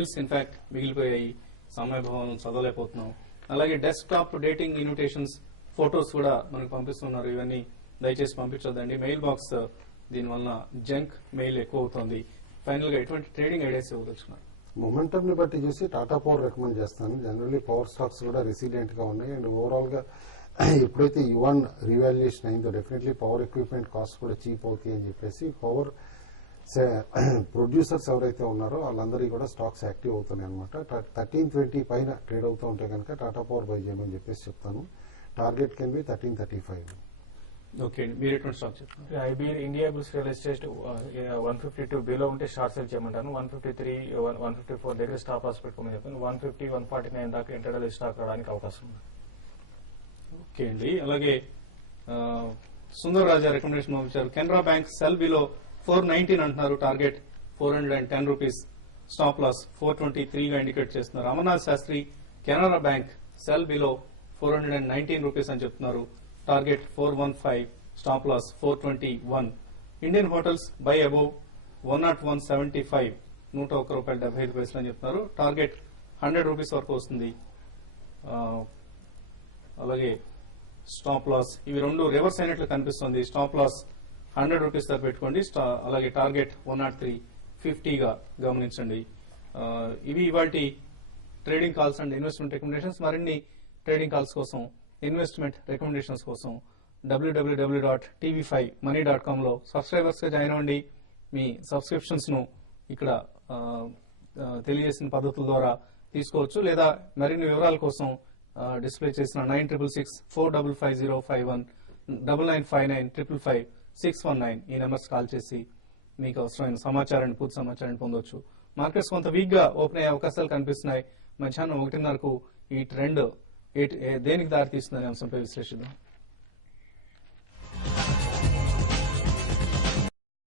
Hills in fact మిగిలిపోయాయి, సమయభావం చదవలేకపోతున్నాం. అలాగే desktop dating invitations photos కూడా మనకు పంపిస్తున్నారు. ఇవన్నీ దయచేసి పంపించొద్దండి. మెయిల్ బాక్స్ దీనివల్ల జంక్ మెయిల్ ఎక్కువ అవుతుంది. ఫైనల్ గా ఎటువంటి ట్రేడింగ్ ఐడియాస్ ఇవ్వదలుచుకున్నారు? మొమెంటమ్ ని బట్టి చూసి టాటా పవర్ రికమెండ్ చేస్తాను. జనరల్లీ పవర్ స్టాక్స్ కూడా రెసిలియంట్ గా ఉన్నాయి. అండ్ ఓవరాల్ గా ఎప్పుడైతే యువన్ రివాల్యుయేషన్ అయిందో డెఫినెట్లీ పవర్ ఎక్విప్మెంట్ కాస్ట్ కూడా చీప్ అవుతాయి అని చెప్పేసి పవర్ ప్రొడ్యూసర్స్ ఎవరైతే ఉన్నారో వాళ్ళందరికీ కూడా స్టాక్స్ యాక్టివ్ అవుతున్నాయి అనమాట. 1320 పైన ట్రేడ్ అవుతూ ఉంటే కనుక టాటా పవర్ బై చేయమని చెప్పేసి చెప్తాను. Target can be 1335. ఓకే, మీరు ఎటువంటి స్టాక్ చెప్తారు? IBR India bulls real estate 152 below ఉంటే షార్ట్ సెల్ చేయమంటాను. 153, 154 దగ్గర స్టాప్ లాస్ పెట్టుకోమని చెప్పాను. 150, 149 దాకా ఇంటర్డల్ స్టాక్ రావడానికి అవకాశం ఉంది. ఓకే అండి. అలాగే సుందర్ రాజా రికమెండేషన్ పంపించారు. కెనరా బ్యాంక్ సెల్ బిలో 419 అంటున్నారు, టార్గెట్ 410 రూపీస్, స్టాప్ లాస్ 423 గా ఇండికేట్ చేస్తున్నారు. Amarnath Shastri Canara bank sell below 419 rupees అని చెప్తున్నారు, target 415, stop loss 421. Indian hotels buy above 101.75, 101 రూపాయలు 75 పైసలు అని చెప్తున్నారు, టార్గెట్ 100 రూపీస్ వరకు వస్తుంది. అలాగే స్టాప్ లాస్ ఇవి రెండు రివర్స్ అయినట్లు కనిపిస్తుంది. స్టాప్ లాస్ 100 రూపీస్ తో పెట్టుకోండి. అలాగే టార్గెట్ 103.50 గా గమనించండి. ఇవి ఇవాల్టి trading calls and investment recommendations. మరిన్ని ట్రేడింగ్ కాల్స్ కోసం, ఇన్వెస్ట్మెంట్ రికమెండేషన్స్ కోసం www.tv5money.com లో సబ్స్క్రైబర్స్ గా జాయిన్ అవ్వండి. మీ సబ్స్క్రిప్షన్స్ ను ఇక్కడ తెలియజేసిన పద్ధతుల ద్వారా తీసుకోవచ్చు. లేదా మరిన్ని వివరాల కోసం డిస్ప్లే చేసిన 9664550519, 9959555619 ఈ నెంబర్స్ కాల్ చేసి మీకు అవసరమైన సమాచారాన్ని, పూర్తి సమాచారాన్ని పొందొచ్చు. మార్కెట్స్ కొంత వీక్ గా ఓపెన్ అయ్యే అవకాశాలు కనిపిస్తున్నాయి. మధ్యాహ్నం 1:30కు ఈ ట్రెండ్ దేనికి దారి తీస్తుందనే అంశంపై విశ్లేషిద్దాం.